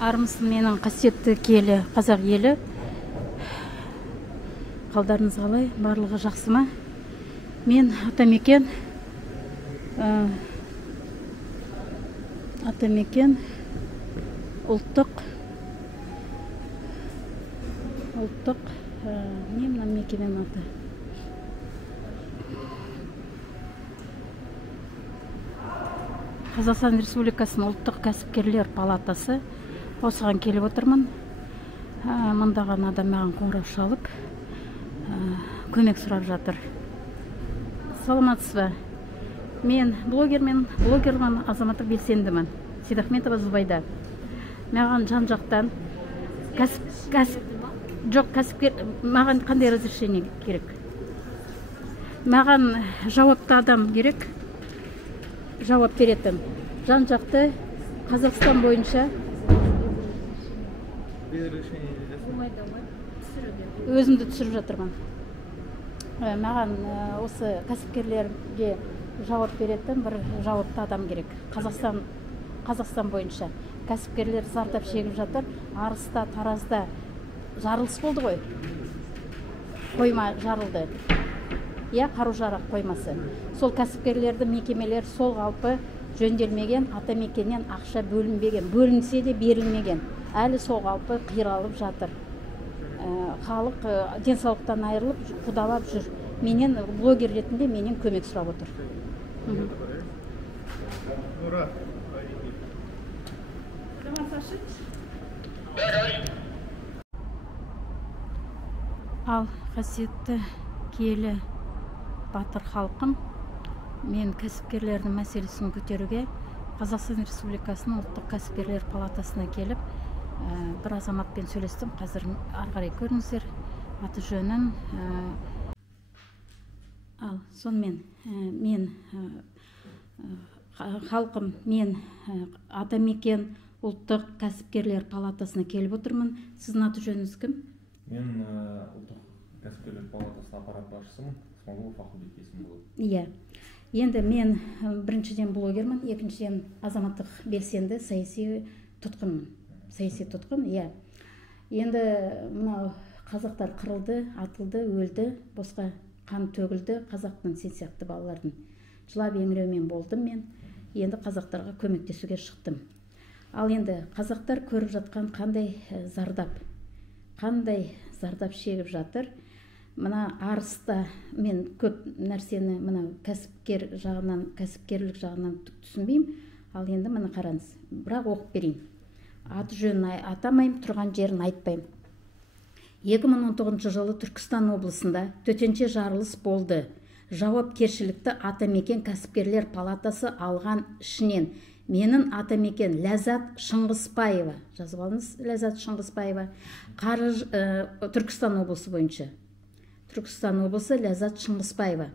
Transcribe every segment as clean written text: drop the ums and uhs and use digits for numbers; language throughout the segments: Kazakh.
Армысың менің қасиетті киелі қазақ елі. Қалдарыңыз қалай? Барлығы жақсы ма? Мен Атамекен ұлттық не мына мекеменің аты? Қазақстан Республикасының ұлттық кәсіпкерлер палатасы. Осыған келіп отырмын. Мыңдаған адам маған қоңырау шалып көмек сұрап жатыр. Саламатсыз ба? Мен блогермін, азаматтық белсендімін. Сейдахметова Зубайда. Маған жан-жақтан кәсіпкер, маған қандай разрешение керек? Маған жауапты адам керек. Жауап беретін. Жан-жақты Қазақстан бойынша өзімді түсіріп жатырмын. Маған осы кәсіпкерлерге жауап беретін бір жауапты адам керек. Қазақстан бойынша кәсіпкерлер зардап шегіп жатыр. Арыста, Таразда жарылыс болды ғой. Қойма жарылды. Қару-жарақ қоймасы. Сол кәсіпкерлерді мекемелер сол қалпы жөнделмеген, Атамекеннен ақша бөлінбеген, бөлінсе де берілмеген. Әлі сол қалпы қиралып жатыр. Халық денсаулықтан айырылып, қудалап жүр. Менен блогер ретінде менен көмек сұрап отыр. Ал қасиетті киелі батыр халқым, мен кәсіпкерлердің мәселесін көтеруге Қазақстан Республикасының ұлттық кәсіпкерлер палатасына келіп, бір азаматпен сөйлестім. Қазір ары қарай көріңіздер аты жөнін. Ал сонымен мен халқым, мен Атамекен ұлттық кәсіпкерлер палатасына келіп отырмын. Сіздің аты жөніңіз кім? Мен ұлттық кәсіпкерлер палатасының аппарат басшысымын. Смағұлов Ахмет есімім болады. Иә. Енді мен біріншіден блогермін, екіншіден азаматтық белсенді саяси тұтқынмын. Саяси тұтқын, иә. Енді мынау қазақтар қырылды, атылды, өлді, босқа қан төгілді қазақтың сен сияқты балалардың. Жылап еңіреумен болдым мен. Енді қазақтарға көмектесуге шықтым. Ал енді қазақтар көріп жатқан қандай зардап шегіп жатыр. Мына Арыста мен көп нәрсені мына кәсіпкерлік жағынан түсінбеймін. Ал енді мына қараңыз, бірақ оқып берейін. Аты жөнін атамайым, тұрған жерін айтпайым. 2019 жылы Түркістан облысында төтенше жарылыс болды. Жауапкершілікті Атамекен кәсіпкерлер палатасы алған ішінен. Менің Атамекен Ләззат Шыңғыспаева, жазып алыңыз, Ләззат Шыңғыспаева, Түркістан облысы бойынша. Түркістан облысы Ләззат Шыңғыспаева.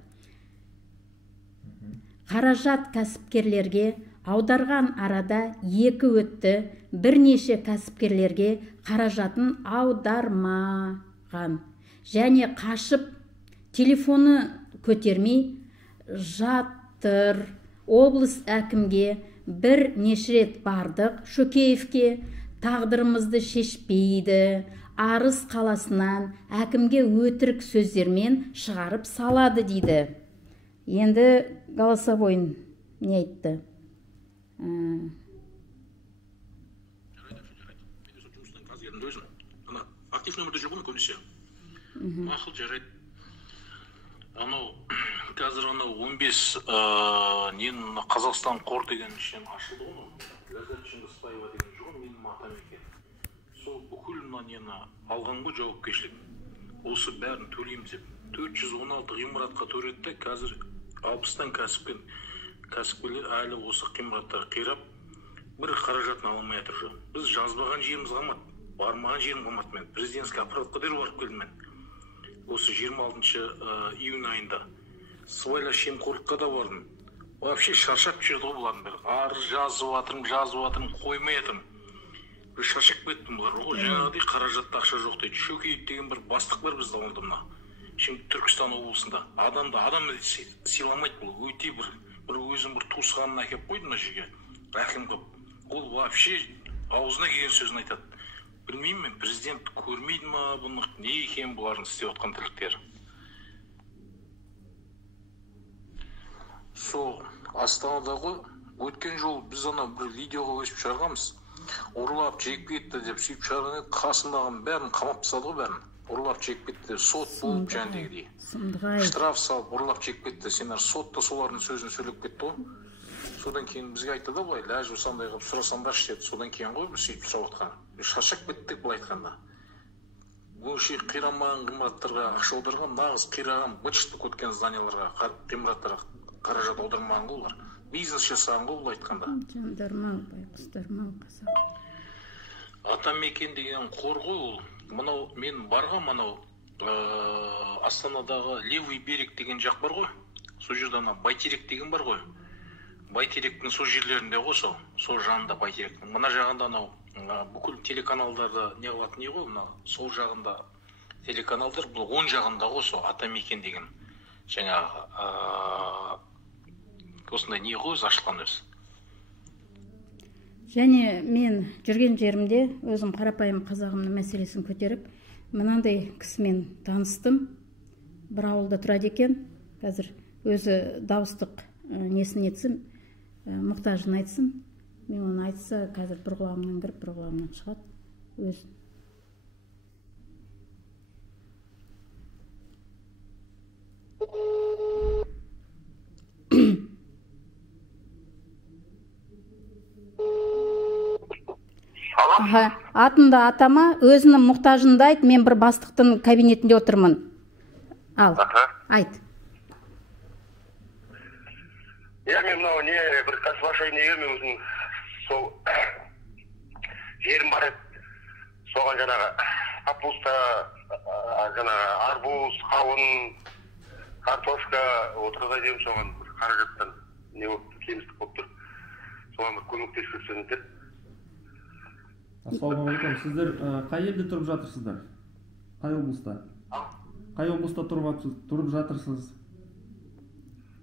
Қаражат кәсіпкерлерге аударған арада 2 өтті, бірнеше кәсіпкерлерге қаражатын аудармаған. Және қашып, телефоны көтермей жатыр. Облыс әкімге бірнеше рет бардық, Шөкеевке тағдырымызды шешпейді. Арыс қаласынан әкімге өтірік сөздермен шығарып салады дейді. Енді голосовойын не айтты? Актив нөмірді жоқ ма көбінесе? Мақыл жарайды. Қазір 15 Қазақстан қор деген ішен ашылды ғой. Ләззат Шыңғыспаева деген жоқ, менің Атамекен. Сол бүкіл нені алған ғой жауапкершілік. Осы бәрін төлейміз деп. 416 ғимаратқа төретті, қазір 60-тан кәсіпкерлер әлі осы ғимараттар қирап, бір қаражатын аламай жатыр жоқ. Біз жазбаған жеріміз қалмады, бармаған жерім қалмады мен. Президентский аппаратқа дер барып келдім мен. Осы 26 июнь айында. Сыбайлас жемқорлыққа да бардым. Вообще шаршап жүрді ғой бұлардың бәрі. Арыз жазып жатырмын, қоймай жатырмын. Бір шаршап кеттім бұлар. Жаңағыдай қаражатта ақша жоқ дейді. Шөкеев деген бір бастық бар бізде ауылда мына. Şimdi Түркістан облысында адамды сыйламайды бұл. Өте бір өзім бір туысқанын әкеп қойды мына жерге. Рахим қылып. Ол вообще аузына келген сөзін айтады. Білмеймін мен, президент көрмейді ма бұны, не екен бұлардың істеп отқан тірліктері. Сол Астанадағы өткен жол біз ана бір видеоға өсіп шығарғанбыз. Ұрлап жегіп кетті деп сөйтіп шығарған еді, қасындағының бәрін қамап тастады ғой бәрін. Ұрлап жегіп кетті, сот болып жәндегідей. Штраф салып ұрлап жегіп кетті. Сендер сотта солардың сөзін сөйлеп кетті ғой. Содан кейін бізге айтты да былай, ләж осындай қылып сұрасаңдаршы деді. Содан кейін ғой біз сөйтіп сұрап отқан. Шаршап кеттік былай айтқанда. Өңше қирамаған ғимараттарға ақша аударған, нағыз қираған быт-шыты көткен зданияларға, ғимараттарға қаражат аудармаған ғой олар. Бизнес жасаған ғой былай айтқанда. Жандарман, байқұстарман қазақ. Атамекен деген қор ғой ол. Мынау мен барған анау Астанадағы Левый берег деген жақ бар ғой. Сол жерде ана Бәйтерек деген бар ғой. Бәйтеректің сол жерлерінде ғой сол жағында Бәйтеректің. Мына жағында анау бүкіл телеканалдарды не қылатын не ғой, мына сол жағында телеканалдар, бұл оң жағында ғой сол Атамекен деген. Жаңағы осындай не ғой ашылған өзі. Және мен жүрген жерімде өзім қарапайым қазағымның мәселесін көтеріп, мынандай кісімен таныстым. Бір ауылда тұрады екен. Қазір өзі дауыстық несін етсін, мұқтажын айтсын. Мен оны айтса, қазір бір құлағымнан кіріп, бір құлағымнан шығады. Өзін. Атында атама, өзінің мұқтажында айт, мен бір бастықтың кабинетінде отырмын. Ал, айт. Мен мынау не бір кәсіпашайын мен өзім сол жерім бар еді. Соған жаңағы капуста, жаңағы арбуз, қауын, картошка отырғызай деймін, соған қаражаттан не болып кемістік болып тұр. Соған бір көмектесіп жүрсеңіздер. Ассалаумағалейкум. Сіздер қай елде тұрып жатырсыздар? Қай облыста? Қай облыста тұрып жатырсыз?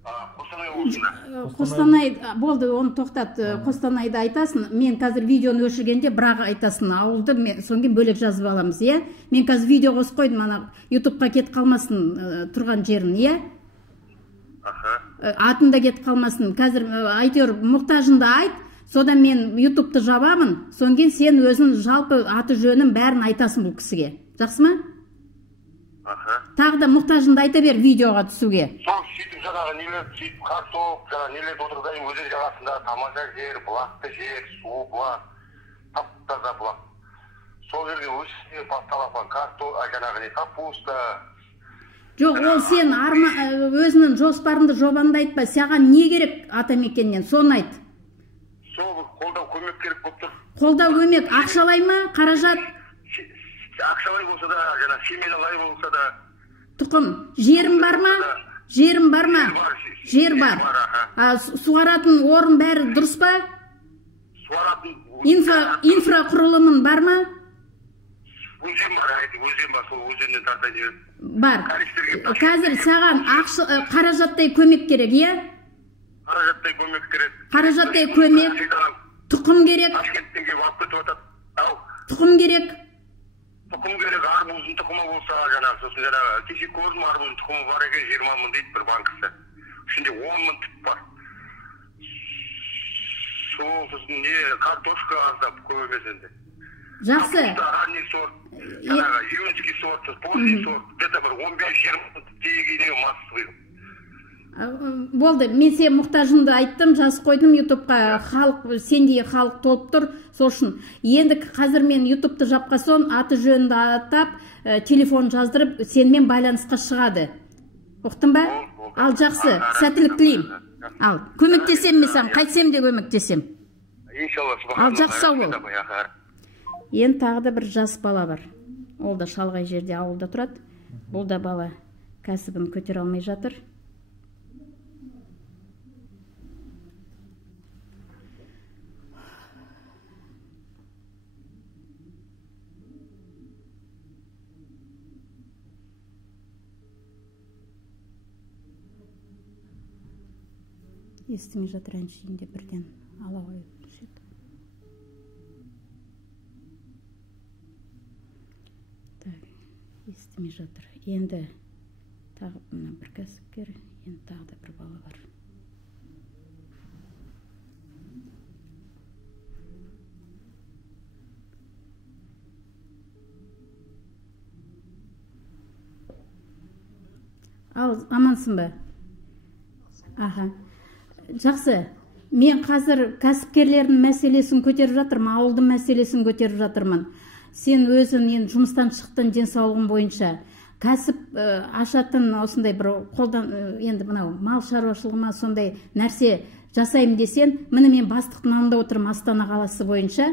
Қостанай облысында. Қостанай, болды, оны тоқтат. Қостанайды айтасың. Мен қазір видеоны өшіргенде бірақ айтасың. Ауылды соң кейін бөлек жазып аламыз, иә? Мен қазір видео қосып қойдым, ана ютубқа кетіп қалмасын тұрған жерін, иә? Атында кетіп қалмасын. Қазір айтыр мұқтажында айт. Содан мен ютубты жабамын, соң кейін сен өзің жалпы аты жөнін бәрін айтасың бұл кісіге. Жақсы ма? Тағы да мұқтажында айта бер видеоға түсуге. Сол сөйтіп жаңағы нелер, сөйтіп картоп, жаңағы нелер отырғызайын, өзен жағасында тамаша жер, бұлақты жер, су бұлақ, тап-таза бұлақ. Сол жерге өсіне басталапан картоп, жаңағы не капуста. Жоқ, ол сен өзінің жоспарында жобанда айтпа, саған не керек Атамекеннен, соны айт. Сол қолдау көмек керек болып тұр. Қолдау көмек ақшалай ма, қаражат? Ақшалай болса да, жаңа семейлалай болса да. Тұқым, жерім бар ма? Жерім бар ма? Жер бар. Суаратын орын бәрі дұрыс па? Инфрақұрылымын бар ма? Өзен бар, өзен бар, сол өзеннен тартайын. Бар. Қазір саған қаражаттай көмек керек, иә? Қаражаттай көмек керек. Қаражаттай көмек. Тұқым керек. Тұқым керек. Тұқым керек, арбуздың тұқымы болса, жаңағы, сосын жаңағы, кеше көрдім арбуздың тұқымы бар екен, 20 мың дейді бір банкісі. Үшінде 10 мың түп бар. Сосын не, картошка аздап көп емес енді. Жақсы. Ранний сорт, жаңағы, июньский сорт, поздний сорт, где-то бір 15-20 тегіне массасы бұйым. Болды, мен сен мұқтажынды айттым, жазып қойдым ютубқа, сендей халық толып тұр, сосын. Енді қазір мен ютубты жапқа соң, аты жөнді атап, телефон жаздырып, сенімен байланысқа шығады. Ұқтың ба? Ал жақсы, сәттілік тілеймін. Ал, көмектесем мен саған, қайтсем де көмектесем. Ал жақсы сау бол. Енді тағы да бір жас бала бар. Ол да шалғай жерде ауылда тұрады. Бұл да бала кәсібін көтере алмай жатыр. Естімей жатыр әншейінде бірден ала қойып. істемей жатыр. Енді тағы мына бір кәсіпкер, енді тағы да бір бала бар. Ал, амансың ба? Аха. Жақсы. Мен қазір кәсіпкерлердің мәселесін көтеріп жатырмын, ауылдың мәселесін көтеріп жатырмын. Сен өзің енді жұмыстан шықтың денсаулығың бойынша. Кәсіп ашатын осындай бір қолдан енді мынау мал шаруашылығыма сондай нәрсе жасаймын десен, міне мен бастықтың алдында отырмын Астана қаласы бойынша.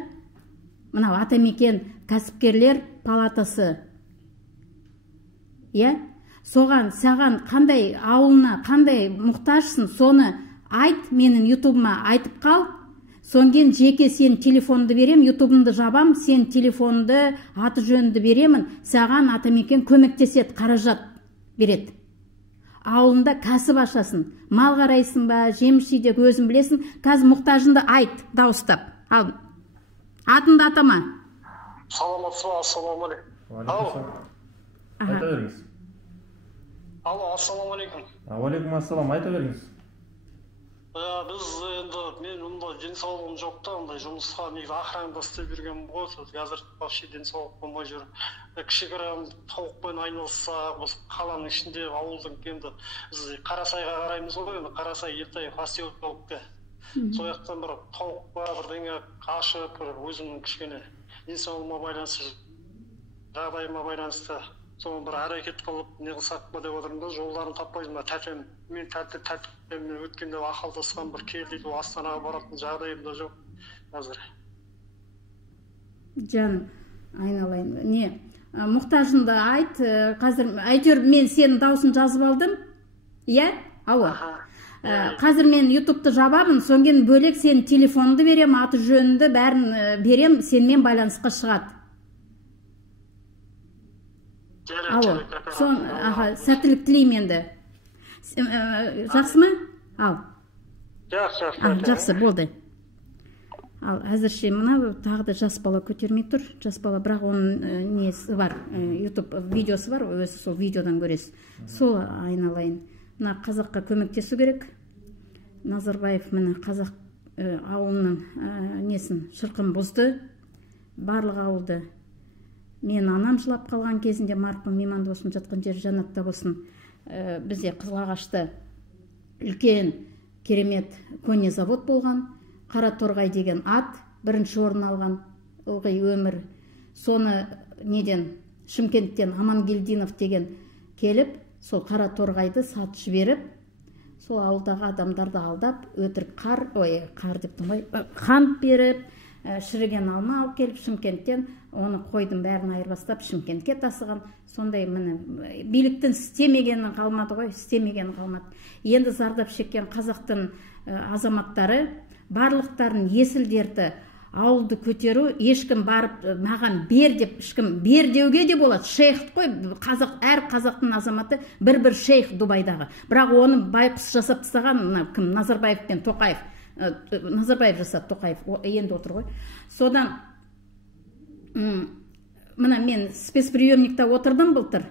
Мынау Атамекен кәсіпкерлер палатасы. Иә? Соған, саған қандай ауылына, қандай мұқтажсың, соны айт, менің ютубыма айтып қал. Сонген жеке сен телефонды берем, ютубымды жабам, сен телефонды, аты жөнді беремін, саған Атамекен көмектесет, қаражат берет. Ауылында кәсіп ашасын, мал қарайсың ба, жеміс-жидек өзің білесің, қазір мұқтажыңды айт, дауыстап. Ал, атыңды атама. Саламатсыз ба, ассалаумағалейкум. Айта беріңіз. Алло, ассалаумағалейкум. Уалейкум ассалам, айта беріңіз. Біз енді мен мұнда денсаулығым жоқ та, ондай жұмысқа негізі охранада істеп жүргенмін ғой, қазір вообще денсаулық болмай жүр. Кішігірім тауықпен айналыссақ, біз қаланың ішінде ауылдың енді біз Қарасайға қараймыз ғой, енді Қарасай Елтай поселокке. Сол жақтан бір тауық па, бірдеңе ашып, өзімнің кішкене денсаулығыма байланысты, жағдайыма байланысты соны бір әрекет қылып не қылсақ па деп отырмын да, жолдарын таппаймын. Тәтем, мен тәтеммен өткенде ақылдасқан бір келді, Астанаға баратын жағдайым да жоқ қазір. Жаным, айналайын. Не, мұқтажыңды айт, қазір әйтеуір мен сенің даусын жазып алдым. Иә? Алло. Қазір мен ютубты жабамын, сонген бөлек сен телефонды берем, аты жөніңді бәрін берем, сенмен байланысқа шығады. Алло, сон, сәттілік тілеймін енді. Жақсы ма? Ал. Жақсы, болды. Ал, әзірше мына тағы да жас бала көтермей тұр. Жас бала, бірақ оның несі бар, YouTube видеосы бар, өзі сол видеодан көресіз. Сол айналайын. Мына қазаққа көмектесу керек. Назарбаев міне қазақ ауылының несін шырқын бұзды. Барлық ауылды. Мен анам жылап қалған кезінде марқұм мейман болсын, жатқан жер жанатта болсын. Бізде Қызылағашта үлкен керемет көне завод болған. Қараторғай деген ат бірінші орын алған ылғи өмір. Соны неден Шымкенттен Амангелдинов деген келіп, сол Қараторғайды сатып жіберіп, сол ауылдағы адамдарды алдап, өтірік қар деп тұрмай, қант беріп, шіріген алма алып келіп Шымкенттен, оны қойдың бәрін айырбастап Шымкентке тасыған. Сондай міне биліктің істемегені қалмады ғой, істемегені қалмады. Енді зардап шеккен қазақтың азаматтары барлықтарын есілдерді ауылды көтеру, ешкім барып маған бер деп, ешкім бер деуге де болады. Шейх қой, әр қазақтың азаматы бір шейх Дубайдағы. Бірақ оны байқұс жасап тастаған кім? Назарбаев пен Тоқаев. Назарбаев жасады, Тоқаев енді отыр ғой. Содан мына мен спецприемникта отырдым былтыр,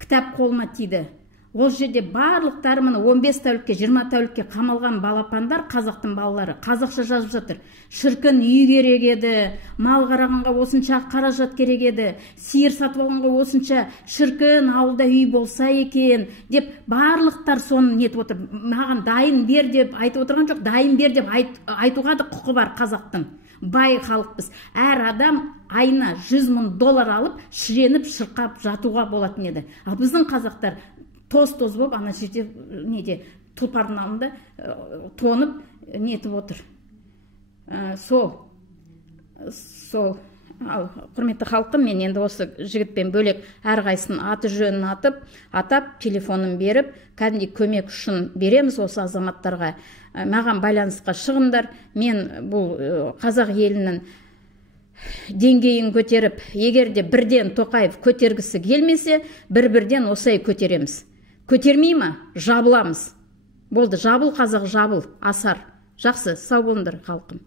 кітап қолыма тиді. Ол жерде барлықтары мына 15 тәулікке, 20 тәулікке қамалған балапандар, қазақтың балалары, қазақша жазып жатыр. Шіркін үй керек еді, мал қарағанға осынша қаражат керек еді, сиыр сатып алғанға осынша шіркін ауылда үй болса екен деп барлықтар соны нетіп отыр. Маған дайын бер деп айтып отырған жоқ, дайын бер деп айтуға да құқы бар қазақтың. Бай халықпыз. Әр адам айына $100,000 алып, шіреніп, шырқап жатуға болатын еді. Ал біздің қазақтар тоз болып, ана жерде неде тұлпардың алдында тонып нетіп отыр. Сол. Ал, құрметті халқым, мен енді осы жігітпен бөлек әрқайсының аты жөнін атап, телефонын беріп, кәдімгідей көмек үшін береміз осы азаматтарға. Маған байланысқа шығыңдар. Мен бұл қазақ елінің деңгейін көтеріп, егер де бірден Тоқаев көтергісі келмесе, бірден осай көтереміз. Көтермей ма? Жабыламыз. Болды, жабыл қазақ, жабыл, асар. Жақсы, сау болыңдар халқым.